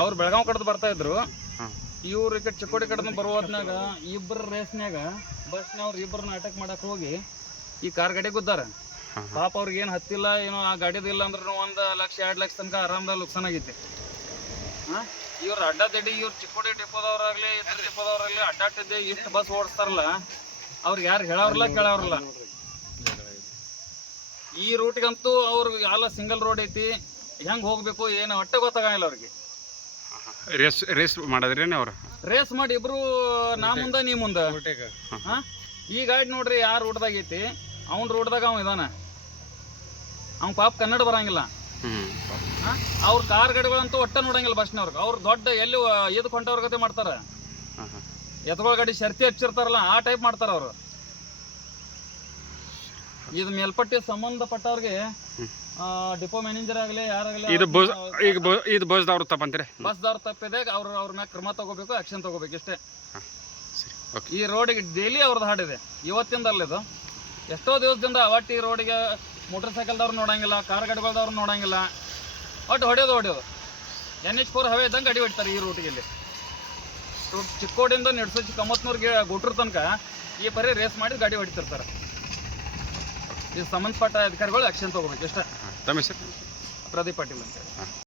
ಅವ್ರು ಬೆಳಗಾವ್ ಕಡೆದು ಬರ್ತಾ ಇದ್ರು. ಇವ್ರು ಈ ಕಡೆ ಚಿಕ್ಕೋಡಿ ಕಡೆದು ಬರುವತ್ನಾಗ ಇಬ್ಬರ ರೇಸ್ನ್ಯಾಗ ಬಸ್ನವ್ರು ಇಬ್ಬರನ್ನ ಅಟ್ಯಾಕ್ ಮಾಡಕ್ ಹೋಗಿ ಈ ಕಾರ್ ಗಾಡಿ ಗುದ್ದಾರ. ಪಾಪ ಅವ್ರಿಗೆ ಏನು ಹತ್ತಿಲ್ಲ ಏನೋ, ಆ ಗಾಡಿದು ಇಲ್ಲ ಅಂದ್ರೆ 1 ಲಕ್ಷ 2 ಲಕ್ಷ ತನಕ ಆರಾಮದಾಗ ನುಕ್ಸಾನ್ ಆಗೈತಿ. ಇವ್ರು ಅಡ್ಡಾದಿಡ್ಡಿ ಇವ್ರು ಚಿಕ್ಕೋಡಿ ಡಿಪೋದವ್ರಾಗ್ಲಿ ಇದ್ರ ಡಿಪೋದವ್ರಾಗ್ಲಿ ಅಡ್ಡಾಟಿದ್ದೆ ಇಷ್ಟು ಬಸ್ ಓಡಿಸ್ತಾರಲ್ಲ, ಅವ್ರಿಗೆ ಯಾರು ಹೇಳವ್ರಲ್ಲ ಕೇಳವ್ರಲ್ಲ. ಈ ರೂಟ್ಗಂತೂ ಅವ್ರಿಗೆ ಎಲ್ಲ ಸಿಂಗಲ್ ರೋಡ್ ಐತಿ, ಹೆಂಗೆ ಹೋಗ್ಬೇಕು ಏನು ಒಟ್ಟೆ ಗೊತ್ತಾಗಲ್ಲ ಅವ್ರಿಗೆ. ರೇಸ್ ಮಾಡಿದ್ರೇನೆ ಅವ್ರು ರೇಸ್ ಮಾಡಿ ಇಬ್ರು ನಾ ಮುಂದ ನೀ ಮುಂದ. ಈ ಗಾಡಿ ನೋಡ್ರಿ ಯಾರು ರೂಟ್ದಾಗ ಐತಿ, ಅವ್ನ ರೂಟ್ದಾಗ ಅವ ಇದಾನ. ಅವ್ನ ಪಾಪ ಕನ್ನಡ ಬರಂಗಿಲ್ಲ. ಅವ್ರ ಕಾರ್ ಗಾಡಿಗಳಂತೂ ಒಟ್ಟೆ ನೋಡಂಗಿಲ್ಲ ಬಸ್ನವ್ರಿಗೆ. ಅವ್ರು ದೊಡ್ಡ ಎಲ್ಲಿ ಎದ್ ಕೊಂಟವ್ರ ಗತೆ ಮಾಡ್ತಾರ, ಎತ್ಗಳ ಗಾಡಿ ಶರ್ತಿ ಹಚ್ಚಿರ್ತಾರಲ್ಲ ಆ ಟೈಪ್ ಮಾಡ್ತಾರ ಅವರು. ಇದು ಮೇಲ್ಪಟ್ಟಿ ಸಂಬಂಧಪಟ್ಟವ್ರಿಗೆ ಡಿಪೋ ಮ್ಯಾನೇಜರ್ ಆಗಲಿ ಯಾರಾಗಲಿ ಇದು ಬಸ್ದವ್ರು ತಪ್ಪಂತೀರಿ. ಬಸ್ದವ್ರು ತಪ್ಪಿದೆ ಅವ್ರ ಮ್ಯಾಗ ಕ್ರಮ ತಗೋಬೇಕು, ಆಕ್ಷನ್ ತಗೋಬೇಕು ಇಷ್ಟೇ. ಈ ರೋಡಿಗೆ ಡೈಲಿ ಅವ್ರದ್ದು ಹಾಡಿದೆ, ಇವತ್ತಿಂದಲ್ಲ ಇದು. ಎಷ್ಟೋ ದಿವಸದಿಂದ ಒಟ್ಟು ಈ ರೋಡಿಗೆ ಮೋಟರ್ ಸೈಕಲ್ದವ್ರು ನೋಡಂಗಿಲ್ಲ, ಕಾರ್ ಗಾಡಿಗಳದವ್ರು ನೋಡಂಗಿಲ್ಲ. ಒಟ್ಟು ಹೊಡೆಯೋದು NH4 ಹವೆ ಇದ್ದಂಗೆ ಗಾಡಿ ಹೊಡಿತಾರೆ ಈ ರೂಟಿಗೆ. ಇಲ್ಲಿ ಚಿಕ್ಕೋಡಿಂದ ನಿಡ್ಸೋಚಿ ಕಮ್ಮತ್ನೂರ್ಗೆ ಗುಟ್ರ ತನಕ ಈ ಪರಿ ರೇಸ್ ಮಾಡಿ ಗಾಡಿ ಹೊಡಿತಿರ್ತಾರೆ. ಇದು ಸಂಬಂಧಪಟ್ಟ ಅಧಿಕಾರಿಗಳು ಆಕ್ಷನ್ ತಗೋಬೇಕು ಇಷ್ಟೇ. ತಮ್ಮ ಹೆಸರು? ಪ್ರದೀಪ್ ಪಾಟೀಲ್ ಅಂತ.